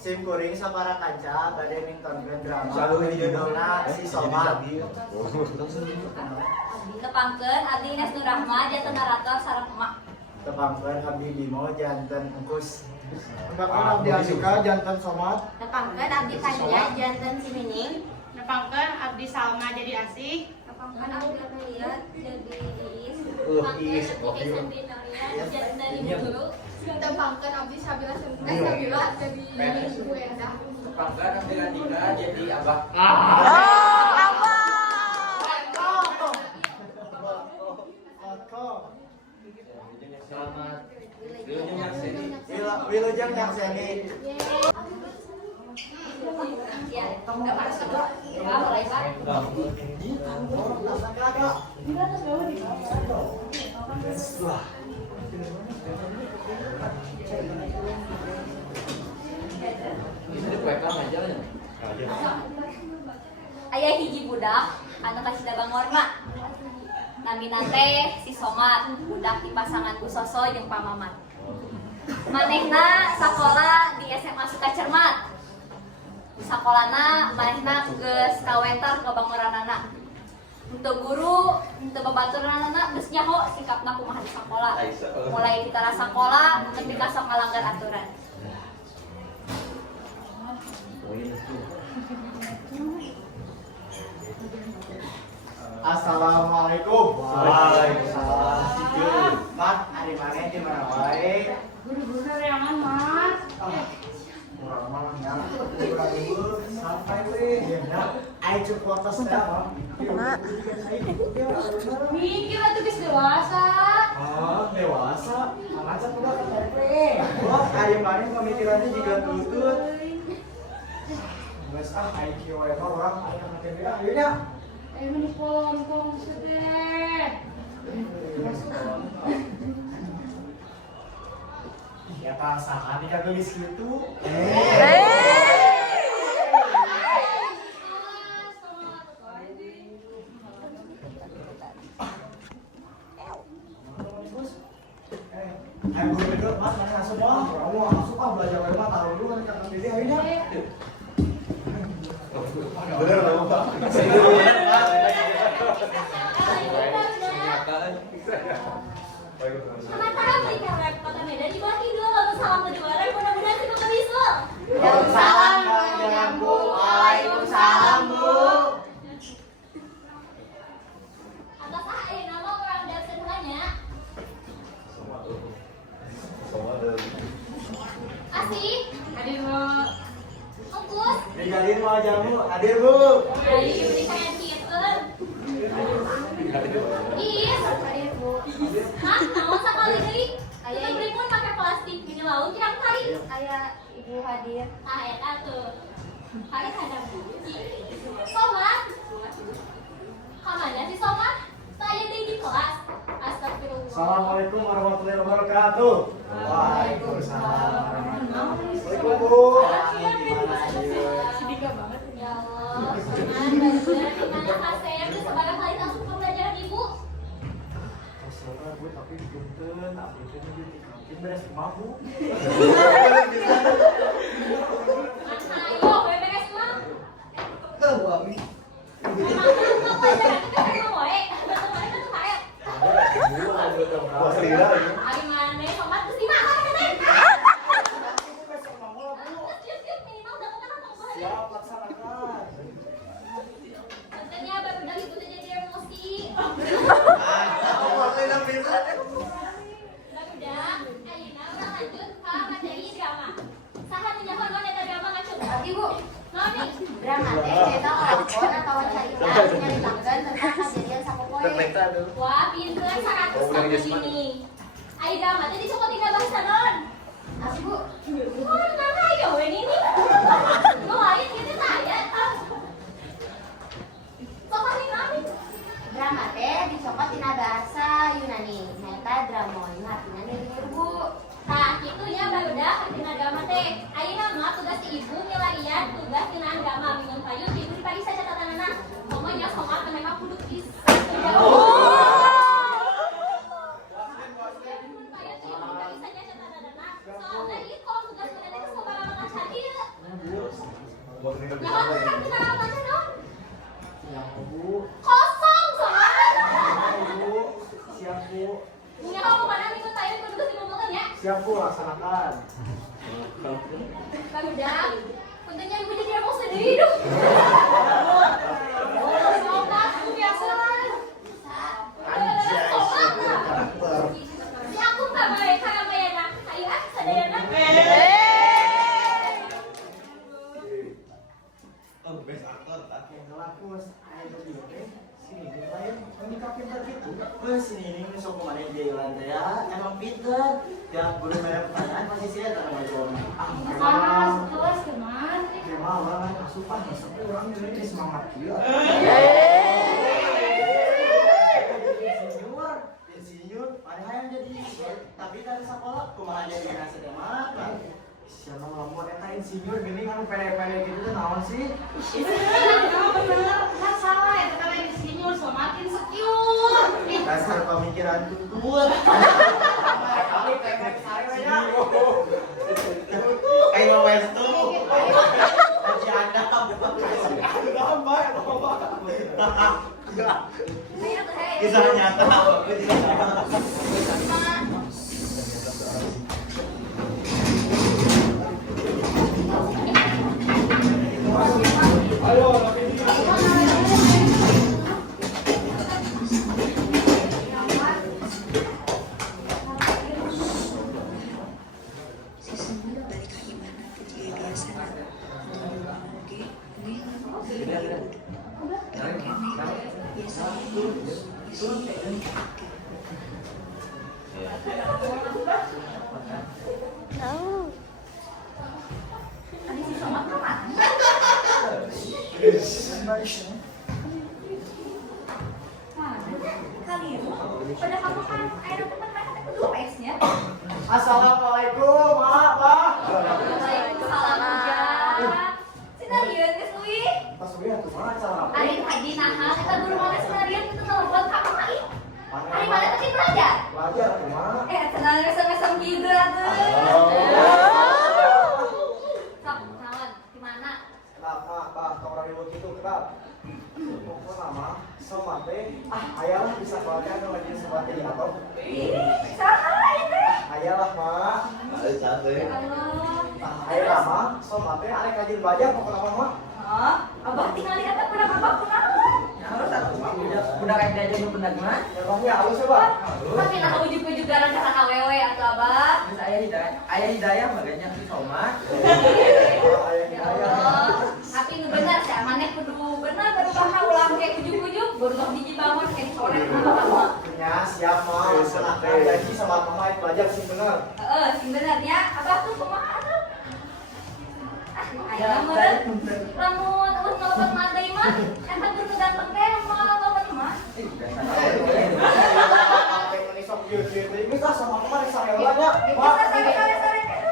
Sim kuring sabaraha kanca bade ningtonkeun drama judulna Si Somat. Tepangkeun abdi Ines Nurrahma janten narator sareng emak. Tepangkeun abdi Bimo janten Engkus. Tepangkeun abdi Asika janten Somat. Nepangkeun abdi Kania janten Simining. Nepangkeun abdi Salma jadi Asih. Tepangkeun abdi Amelia jadi Iis. Iis, Tepangkeun abdi Isendinaria janten Ibu Guru. Tepangkeun abdi Sabila jadi Ibu Endah. Tepangkeun abdi Radika jadi Abah. Selamat. Wilujeng Yakseni. Wilujeng Yakseni. Ya, enggak harus kedua. Ya, mulai Pak. Ini kuekam aja lah. Aya hiji budak anu kasida bangorna. Namina teh Si Somat, budak di pasangan Bu Soso jeung Pak Mamat. Manehna sakola di SMA Sukacermat. Sakolana manehna geus kawentar ka bangoranana. Untuk guru, untuk babaturanana geus nyaho sikapna kumaha di sakola. Mulai di tara sakola nepi ka sok ngalanggar aturan. Assalamualaikum. Waalaikumsalam. Mat, hari mana di mana wae? Guru-guru reangan, Mas. Murah malah ya. Sampai we. Ya, ayo cek fotos dah. Mikir atuh geus dewasa. Oh, dewasa. Masa udah ketempe. Oh, hari mana pemikirannya juga tutut. Geus IQ wae orang aya materi ayeuna. Ayo meni polontong sedeh. Ya pasangan nikah gelis gitu. Ayo gue dulu, Mas, mana asup mah? Kamu asup ah belajar wae mah taruh dulu kan kakak diri ayeuna. Bener dong, Pak. Kenapa beli karep kota Medan di bawah tidur lalu salam ke juara mudah-mudahan sih bakal bisul. Waalaikumsalam, Kang Bu. Waalaikumsalam, Bu. Atas nama orang dan semuanya. Asih, Hadir, Bu. Engkus, Digalin mau jamu, hadir, Bu. ayo dikayan kieukeun. Is, hah, naon sakali deui? Aya beli pun pakai plastik ini laut yang kali. Aya Ibu hadir. Nah, eta tuh. Harus ada bukti. Somat. Kamana si Somat? Saya di kelas. Astagfirullah. Assalamualaikum warahmatullahi wabarakatuh. Waalaikumsalam. Waalaikumsalam, Bu. Sedika banget. Ya Allah. Gimana Kasem? Terus sebagai kali langsung ke pelajaran ibu. Saudara gue tapi punten, aku itu mungkin beres mabuk. Ayo, beres mah. Emang kan pelajaran itu kan mau wae. Kemarin kan kayak. Ari mana Somat terus di mana teh? Siap, minimal udah kenal sama gue. Siap, laksanakan. Katanya baru dari itu jadi emosi. Udah, ayeuna urang lanjut ka materi drama. Saha nu nyaho eta drama ngacung? Ibu, Naon nih? drama teh eta lakon atawa carita anu nyaritakeun tentang kejadian sapopoe. Wah, pinter 100 tahun ini. Ayo drama teh dicokot tina bahasa naon? Asih, Bu. Wah, karena ayo we ini. Lu lain gitu saya. Sok kali kami. Drama teh dicopot tina bahasa Yunani. Eta dramon artinya ngilir, Bu. Nah, kitunya barudak tina drama teh. Ayeuna mah tugas si ibu milarian tugas tina drama minum kayu ibu dipariksa catatanana. Pokoknya Somat memang kudu bisa. Soalnya ini kalau tugas mereka itu sebarang macam Kenapa dong? Siap Bu. Kosong Somat. Bu. Siap Bu. Punya kamu mana ikut saya petugas di mobil ya? Siap Bu, laksanakan. Kang Udah, untungnya ibu jadi emosi sendiri dong. Somat, kebiasaan. Anjay, karakter. Si aku nggak baik kayak Mayana. Ayo sadayana. Yang ngelakus, ayo jadi oke. Sini, lain menikah pintar gitu. Sini ini sok kemana dia Yolanda ya? Emang pintar. Ya, belum banyak pertanyaan pasti saya tak mau jawab. Panas, kelas teman. Kemah orang asupan, sampai orang jadi semangat dia. Insinyur, padahal yang jadi tapi dari sekolah kumaha jadi rasa demak kan. Siapa mau eta insinyur gini kan pele-pele gitu tuh naon sih? Bener, kan salah ya, karena insinyur semakin secure. Dasar pemikiran tutur. Kali pepek saya ya. Kayak wes tuh. Aji Anda bukan kisah nyata. Tadi si Somat kapan? Kalian, pada kamu kan air tempat mereka kedua PS-nya. Assalamualaikum, Mak, Pak. Waalaikumsalam juga. Sinarian geus euy. Pas udah tuh mana cara? Ari tadi naha eta guru mana sinarian itu telepon ka Pak. Ari mana tadi belajar? Belajar tuh, Mak. Tenang ngesem-ngesem gitu atuh. Sok, naon? Di mana? Kenapa, Pak? Kau orang ibu gitu, kenapa? Pokoknya nama, sama teh. Ayalah bisa keluarga kalau lagi sama jadi atau? Ih, saha itu? Ayalah, Mak. Ya Allah. Ayalah, Mak. Sama teh, ada kajian belajar pokoknya nama, Mak. Hah? Abah tinggal lihat apa pernah bapak kunaon? Udah kayak diajarin benar gimana? Ya, Bangnya halus ya, Pak. Tapi nah ujuk-ujuk garangan awewe atau abah? Terus ayah hidayah makanya si Somat. Ya Allah, tapi nu bener sih, amannya kudu bener berubah ulang kayak ujuk-ujuk, berubah biji bangun kayak dicoret sama. Ya, siap, Mak. Laksanakan janji sama Mama itu belajar sih bener. Sing benernya, abah tuh kumaha tuh? Ayo meureun, lamun urus ngalobat madai mah, eta guru ganteng teh mau ngalobat mah. Ini kan sama Mama yang sarelanya, Mak. Bisa sare-sare teh.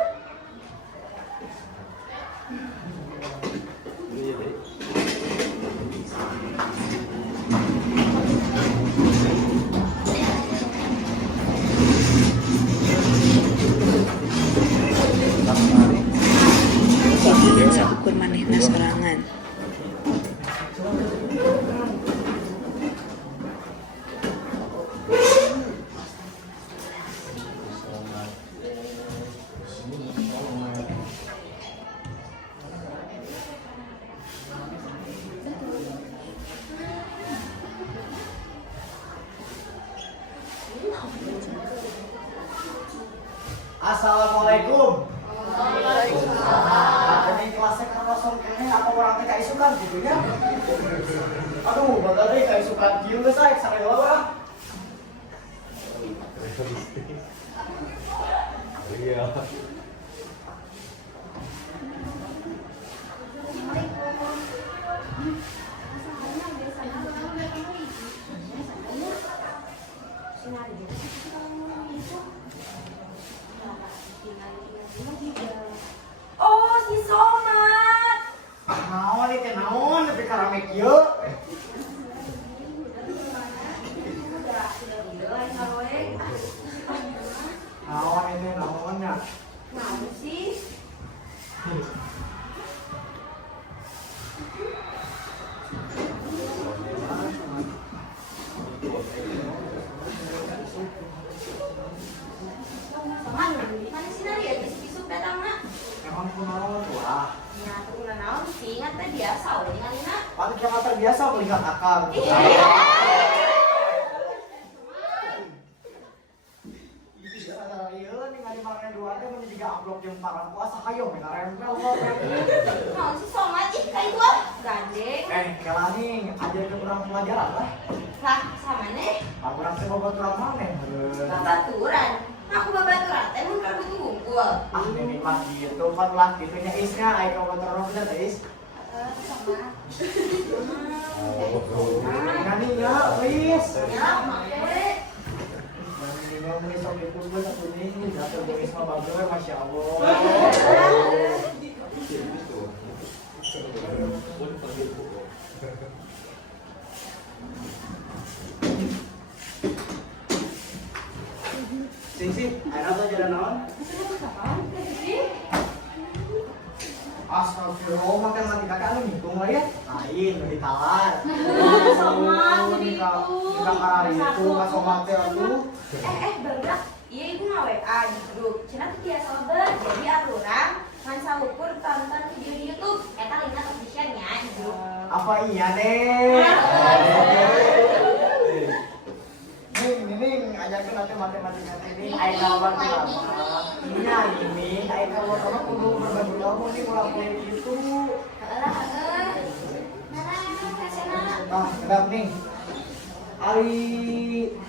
Bikin saukur manehna sorangan. Assalamualaikum. Waalaikumsalam. Ini kelasnya kan kosong kene apa orang teh kaisukan gitu ya? Aduh, batal deh kaisukan kieu geus sae sarela lah. Iya. Oh, si Somat. Naon ieu teh naon tapi karame kieu? Naon ini naonnya? Naon sih? kunaon tuh ah. Ya, tuh naon sih, ingat teh biasa we ngalina. Pati kiamat terbiasa melihat akal. Iya. Iya, ningali mana dua teh mun jiga amplop jeung parang puasa hayo ngarempel kok. Naon sih somat ih ka itu ah. Gandeng. Kelaning ajarkeun urang pelajaran lah. Lah, sama nih. Urang teh babaturan maneh. Babaturan. Aku babaturan teh mun keur butuh ngumpul. Ah, ini mah gitu, pan lah gitunya isnya aya babaturan bener teh is. Sama. Ngani ya, please. Ya, make. Ini mau sok dipulus aku ini, jatuh bois mah bagus, Masya Allah. Sing, ayo tuh jalan naon? Astagfirullah, makan mati kakak lu nih, kumah ya? Lain, lebih talar. Nikah karari itu, masuk mati aku. Barudak. Iya ibu nge-WA di grup. Cenah tuh biasa lebar, jadi aturan ngan saukur tonton video di YouTube. Eta linknya terus di-share-nya di grup. Apa iya deh? Ning, ajarkeun atuh matematika teh ning, aya kawan lama. Iya, ini aya kawan lama kudu berbagi ilmu nih ulah kuliah gitu. Heeh. Nah, kasena. Nah, kedap nih. Ari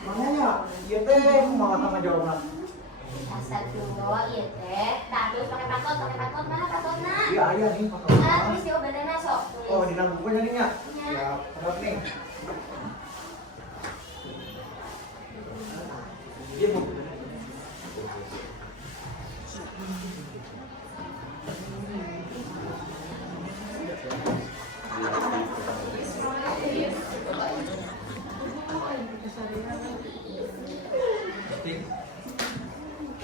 mananya? Ieu teh kumaha tama jawabna? Astagfirullah, iya teh. Tah terus pakai patot mana patotna? Iya, aya nih Ah, pakaian. tulis jawabanna sok. Oh, di dalam bukunya nih ya. Ya, kedap nih. Iya, Bu.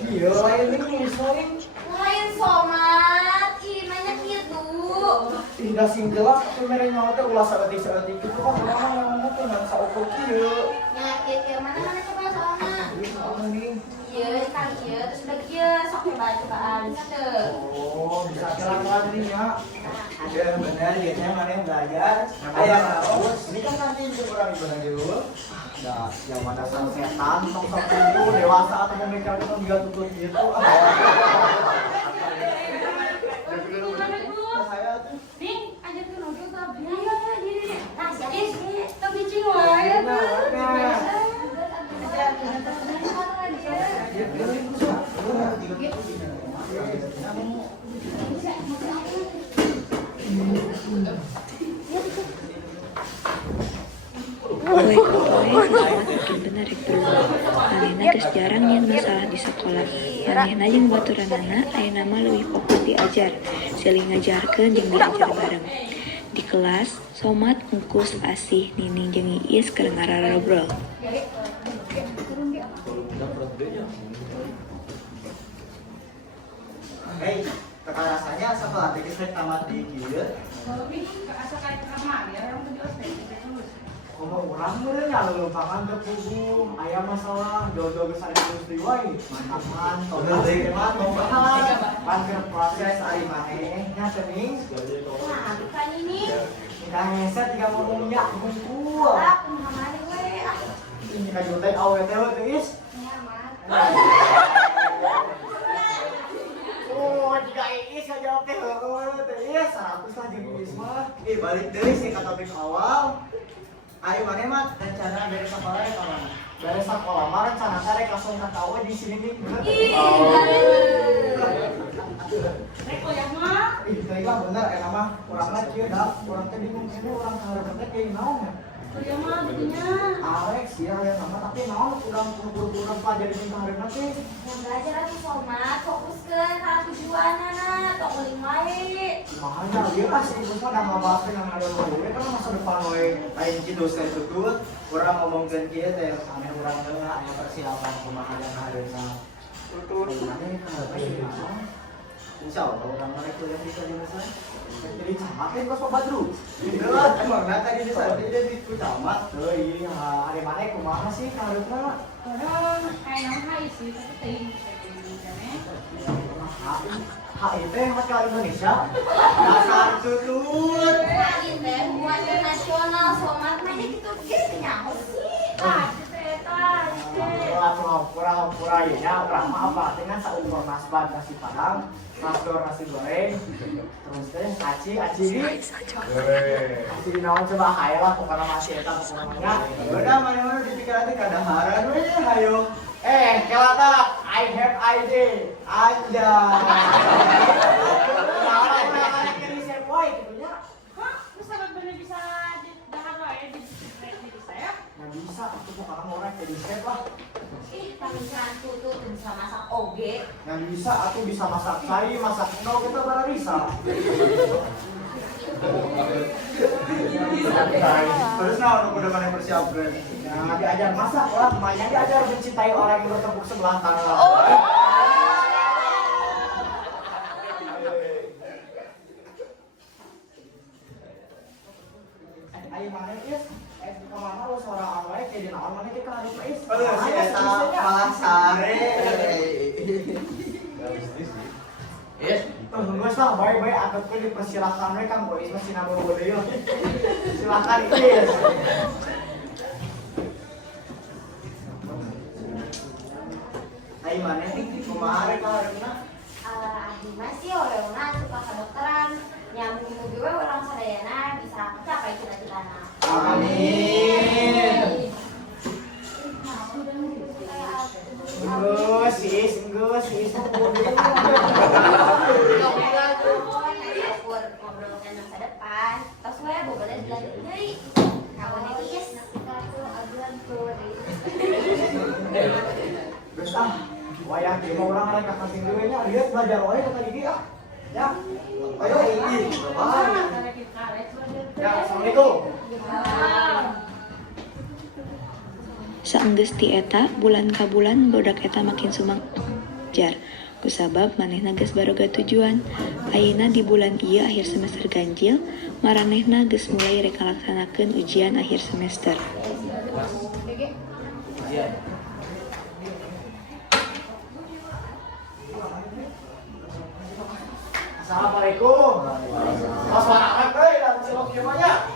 Iya, ini ngusain. Lain somat, ih nanya gitu. Tidak singgelak, sebenarnya nyawa teh ulah saeutik-saeutik itu kan urang mah teh ngan saukur kieu. Nyakit ke mana coba soalnya. Ini soalnya nih. Iya, kali iya, terus udah iya, sok coba cobaan gitu. Oh, bisa jalan-jalan nih ya. Ada benar biasanya mana yang belajar. Ayah tahu, ini kan nanti itu orang ibadah dulu. Nah, yang mana sang setan, sok itu dewasa atau memikirkan itu dia tutut gitu. Saya tuh. Ning, aja tuh nongki udah Nah, iya, iya, iya. Nah, jadi tapi cingwa ya tuh. Poe si Somat makin bener rek dulu. Manehna geus jarang nyeun masalah di sekolah. Manehna jeung baturanana aya nama leuwih fokus diajar, silih ngajarkeun jeung diajar bareng. Di kelas, Somat, Engkus, Asih, Nining jeung Iis keur ngararobrol. Hei, teka rasanya setelah teh tamat di kieu. Kalau bingung ke asa kayak kamar ya, yang tadi ospek terus. Komo urang meureun nya leumpakan teu pugu, aya masalah jodoh geus aya industri wae. Mantapan, tobat teh mah tobat. Pan keur proses ari maneh nya teuing. nah, bukan ini. Kita ngeset tiga ngomongnya kumpul. Ah, kumaha we. Ah, Ini ka jutek awe teh we geus. Oh, jika Iis ka jawab teh heueuh teh Iis 100 lah jeung Iis mah. Balik deui sih ka topik awal. Ari maneh mah rencana dari sekolah ya kawan. Dari sekolah mah rencana teh langsung ka KW di sini nih. Rek ya mah. Ih, teh lah bener eta mah urang mah kieu da, urang teh bingung kene urang kaharep teh kieu naon ya. Ya mah begini. Alex ya yang nama tapi naon urang kurang pelajari teh kaharep teh. yang belajar atuh somat, fokuskeun ka tujuanana, tong uling wae. Makanya dia kasih itu mah nama bahasa yang ada wae kan masa depan wae lain kitu dosen tutut urang ngomongkeun kieu teh ame urang teh aya persiapan kumaha yang hareuna. Tutut maneh kaharep insyaallah urang mah kuliah bisa jurusan jadi camat kan Pak Badru. Bener emang tadi di sana jadi ku camat teuing hari maneh kumaha sih kaharepna? Padahal kayak nama hai sih, tapi ting. HIT Hotel Indonesia. Dasar tutut. Lain teh buat internasional somat mah gitu geus nyaho sih. Ah, cerita. Pura-pura ya, Brahma apa dengan saukur nasbat nasi padang, nasdor nasi goreng, terus teh aci naon coba hae lah pokoknya masih eta pokoknya. Udah mana-mana dipikir nanti kadaharan we hayo. Kelata, I have idea. Aja. Orang-orang yang di Sepoy gitu nya. Hah? Terus sampai bener bisa di dahar wae di saya? Nggak bisa, aku bukan orang jadi chef lah. Ih, pamikiran tutut bisa masak oge. Nggak bisa, aku bisa masak sayur, masak nol, kita barang bisa. Terus nah, udah pada persiapan. Nah, diajar masak lah, emaknya diajar mencintai orang yang bertepuk sebelah tangan. Ayo mana ya? Kemana lo seorang awalnya kayak di naon mana kita harus is? Si Eta malah sare. Tunggu lah, baik-baik aku tuh dipersilakan we Kang Boy masih nama Bodoyo. Silakan Is. Ayo mana nih? Kumaha rek kaharepna? Adi mah sih orangna suka kedokteran. Nyambung juga orang sadayana bisa mencapai cita-citana. Amin. Enggak sis. Ngobrol ke masa depan. Terus gue bobolnya dilanjut deui. Kawannya Is. Geus wayah di orang rek kating deui nya lihat belajar wae kata gigi ah. Ya. Ayo ini. Ya, assalamualaikum. Saenggeus ti eta bulan ka bulan bodak eta makin sumajar. Kusabab manehna geus baroga tujuan. Ayeuna di bulan ieu akhir semester ganjil, maranehna geus mulai rek ngalaksanakeun ujian akhir semester. Assalamualaikum. Mas Warahmat euy, dan cilok kieu mah nya.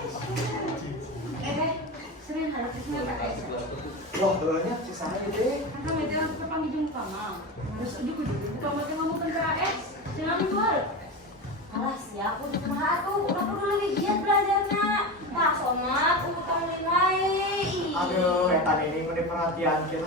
Sering harus disini. Loh, dulunya si sana gitu. Kan itu yang terpanggil di utama. Terus buka mati ngomong ke KS. Jangan keluar. Alas ya, aku di rumah aku. Udah perlu lebih giat belajarnya. Pak Somat, utang wae. Aduh, eta ini kudu perhatian kieu.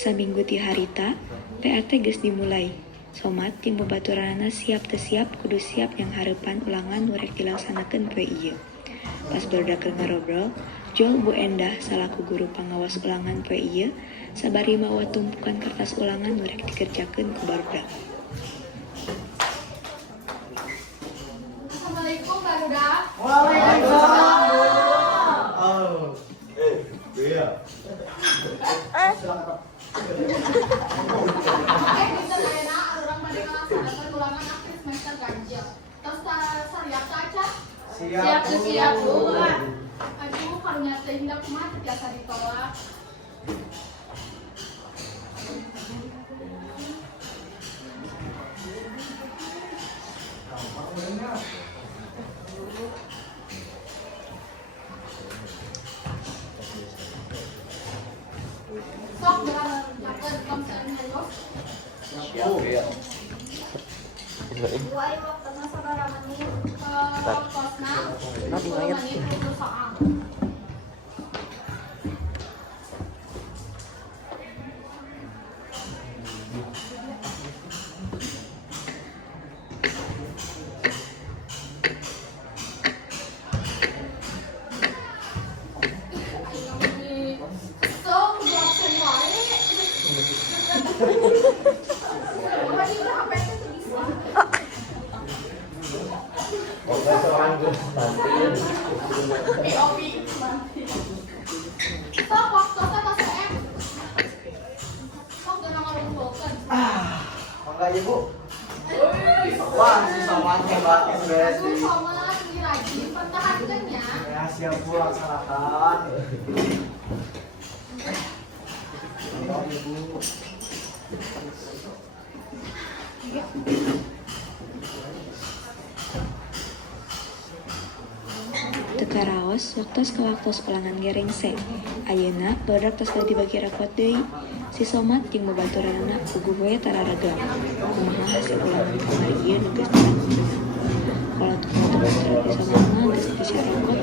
Saminggu ti harita, PR teh geus dimulai. Somat jeung babaturanna siap teu siap kudu siap yang hareupan ulangan nu rek dilaksanakeun poe ieu. Pas barudak keur ngarobrol, Jol Bu Endah salaku guru pangawas ulangan poe ieu sabari mawa tumpukan kertas ulangan nu rek dikerjakeun ku barudak. Assalamualaikum barudak. Waalaikumsalam. Oh. Iya. Bisa enak orang pada ngelaksanakan ulangan akhir semester ganjil. Terus sariak kaca. Siap Bu. Aduh, karunya teh hendak kumaha biasa ditolak. Sok berangkat konser halus. Dua ayo waktu saudara menit. Kosna. Menit itu soal. Mangga ya Bu. Wah, si sama Somat hebatnya beres. Aduh, Somat, ini rajin, pertahankan ya. Ya siap Bu, laksanakan. Tolong Ibu. Teka raos waktu ke waktu ulangan gerengse. Ayeuna barudak tos dibagi rapot deui. Si Somat jeung babaturanna puguh we tararagam. Kumaha hasil ulangan kamari ieu nu geus dilakukeun. Kalau tugas terus bisa mah geus disyarakot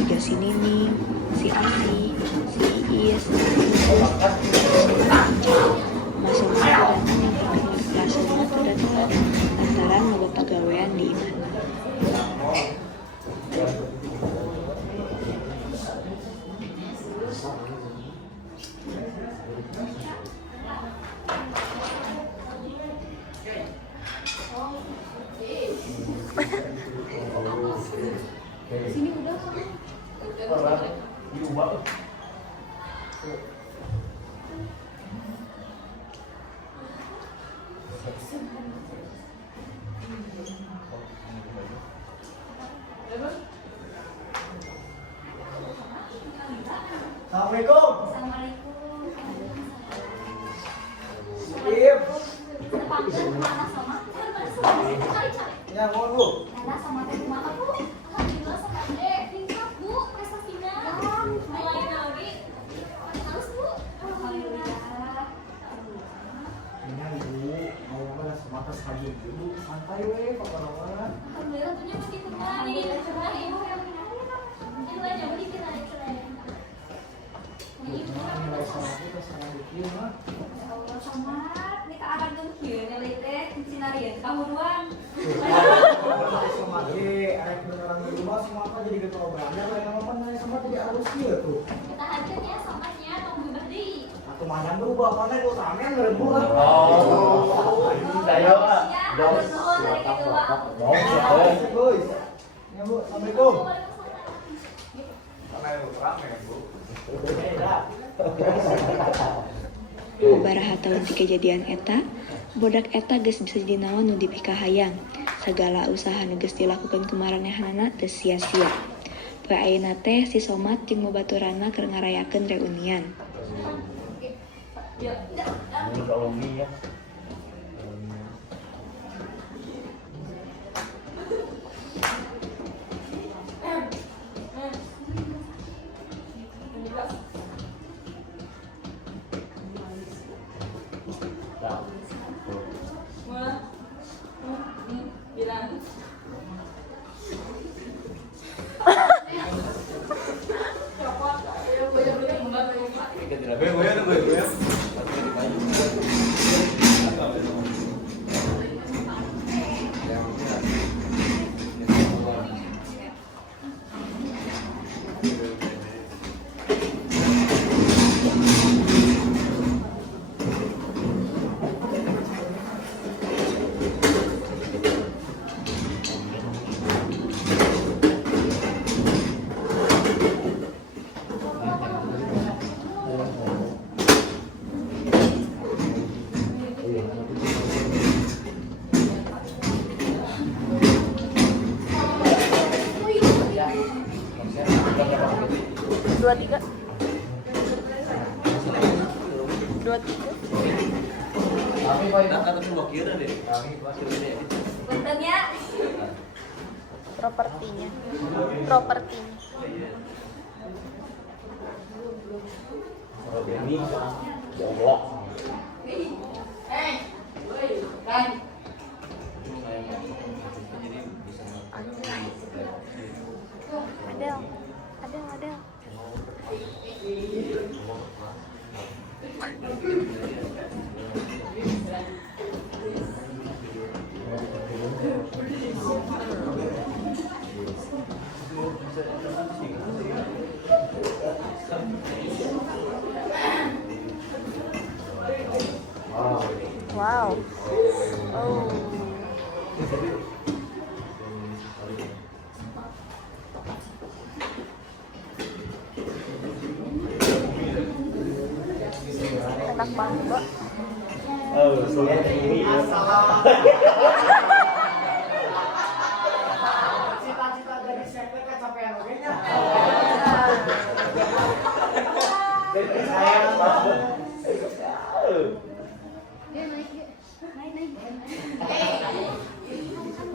tiga si Nining, si Asi, si Iis, si masuk ukuranna yang perkembangan kelasnya tidak telat lantaran loba pagawean di imana. Assalamualaikum. Assalamualaikum. Sip. Panggil kemana Somat? Cari-cari. Ya, mohon Bu. Nana sama teh kumaha Bu? Alhamdulillah sama teh tingkat Bu prestasinya. Mulai lagi. Halus Bu. Alhamdulillah. Ini Ibu, mau mana semata saja Ibu. Santai we, pokoknya. Alhamdulillah punya masih kembali. Coba Ibu yang ini aja beli kita Ibu. Nilai sama kita sangat dikit, mah. Ya Allah Somat, ini keadaan tuh kieu nilai teh cinarian kahuruan. Sama ge, arek beneran di rumah semua apa jadi ketua belanda, lain ngomong nilai sama jadi harus kieu tuh. Kita hancur ya Somatnya, tong berubah deui. Atau mana berubah, mana itu ramen ngerebut. Dayo, Pak. Atur nuhun dari kedua. Guys. Ya Bu, Assalamualaikum. Kubaraha tahun ti kejadian eta, bodak eta geus bisa jadi naon nu dipikahayang. Segala usaha nu geus dilakukan kemaranehna teu sia-sia. Poe ayeuna teh si Somat jeung babaturanna keur ngarayakeun reunian. Punten ya. Propertinya. Adel. Wow. Oh. Enak banget, Mbak. Assalamualaikum.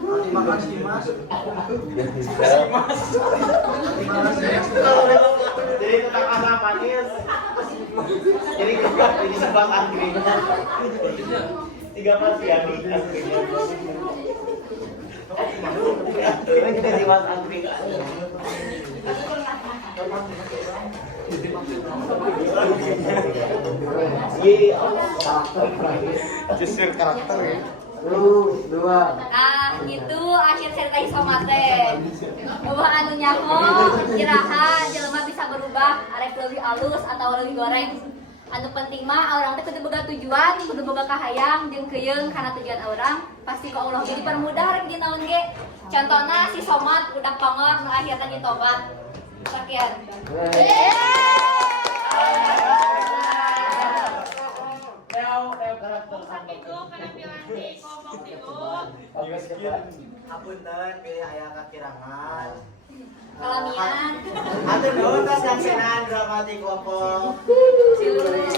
Terima kasih Mas. Jadi tetap asam manis. Jadi ini sebab antrinya. 3 pasti yang di antrinya. Ini kita siwas antri. Justru karakter ya. Lu dua. Nah, gitu akhir cerita Somat teh. Ubah anu nyaho, kiraha jelema bisa berubah arek leuwih alus atau leuwih goreng. Anu penting mah orang teh kudu boga tujuan, kudu boga kahayang jeung keuyeung kana tujuan orang. Pasti ku Allah jadi permudah rek di naon ge. Contohna si Somat budak pangor nu akhirna ditobat. Sekian. Apunten pilih aya kakirangan. Kalamian. Atuh nuhun tos yang senang dramatik kelompok. Siluring.